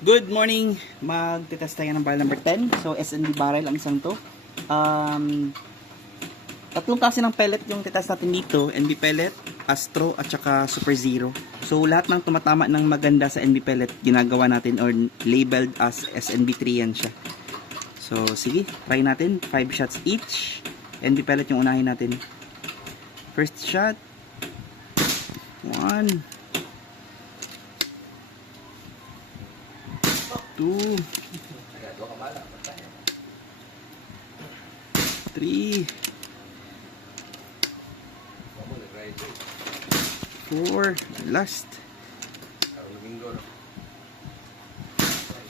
Good morning! Magtitest tayo ng barrel number 10. So, S&B barrel ang isang to. Um, tatlong klase ng pellet yung titest natin dito. NB pellet, Astro, at saka Super Zero. So, lahat ng tumatama ng maganda sa NB pellet, ginagawa natin or labeled as SNB3 yan siya. So, sige, try natin. 5 shots each. NB pellet yung unahin natin. First shot. One. Two. Three. Four. Last.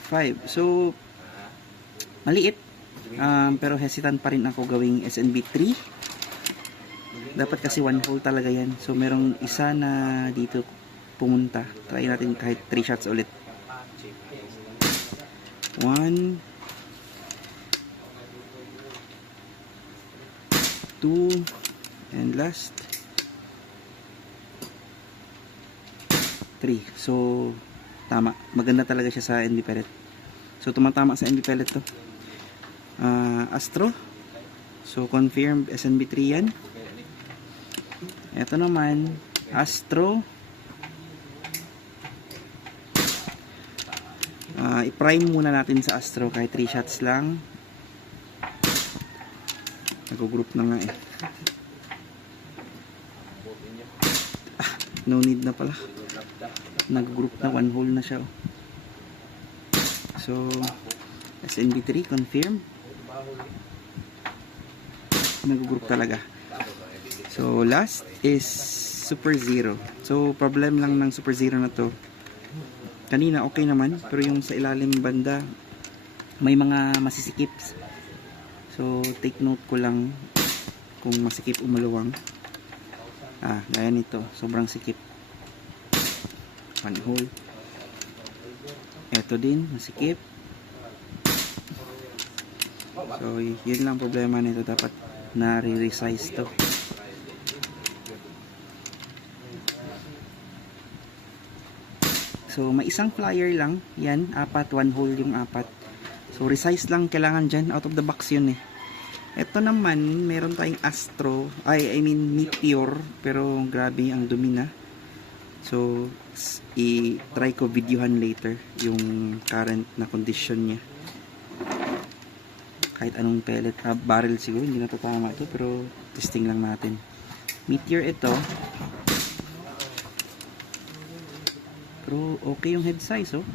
Five. So, maliit. Um, pero hesitant pa rin ako gawing SNB 3. Dapat kasi one hole talaga yan. So, merong isa na dito pumunta. Try natin kahit 3 shots ulit. One. Two. And last. Three. So, tama. Maganda talaga siya sa NB pellet. So, tumatama sa NB pellet to. Ah, Astro. So, confirmed SNB3 yan. Ito naman, Astro. Ah, i-prime muna natin sa Astro kahit 3 shots lang. Nag-group na nga eh. Ah, no need na pala. Nag-group na, one hole na siya. oh. So, SNB3 confirm. Nag-group talaga. So, last is Super Zero. So, problem lang ng Super Zero na to. Kanina okay naman, pero yung sa ilalim banda, may mga masisikip. So, take note ko lang kung masikip umuluwang. Ah, gaya nito. Sobrang sikip. One hole. Ito din, masikip. So, yun lang problema nito. Dapat na-resize to. So, may isang flyer lang. Yan, apat. One hole yung apat. So, resize lang kailangan dyan. Out of the box yun eh. Ito naman, meron tayong Astro. Ay, I mean, Meteor. Pero, grabe, ang dumi na. So, i-try ko videohan later yung current na condition niya. Kahit anong pellet, ah, barrel siguro, hindi na tatama ito. Pero, testing lang natin. Meteor ito. Pero okay yung head size oh.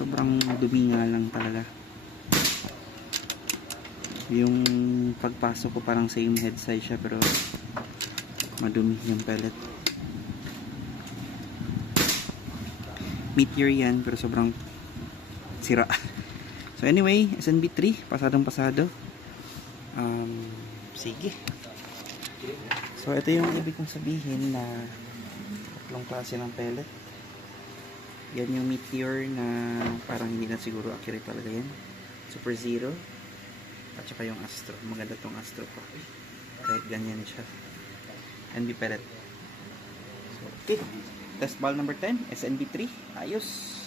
Sobrang dumi nga lang talaga. Yung pagpasok ko parang same head size siya pero madumi yung pellet. Meteor yan pero sobrang sira. So anyway, SNB3, pasadong pasado. Um, sige. So ito yung ibig kong sabihin na tatlong klase ng pellet. Yan yung meteor na parang hindi na siguro accurate talaga yan. Super Zero. At saka yung Astro. Maganda tong Astro pa. Kahit ganyan siya. NB pellet. So, okay. Test ball number 10. SNB3. Ayos.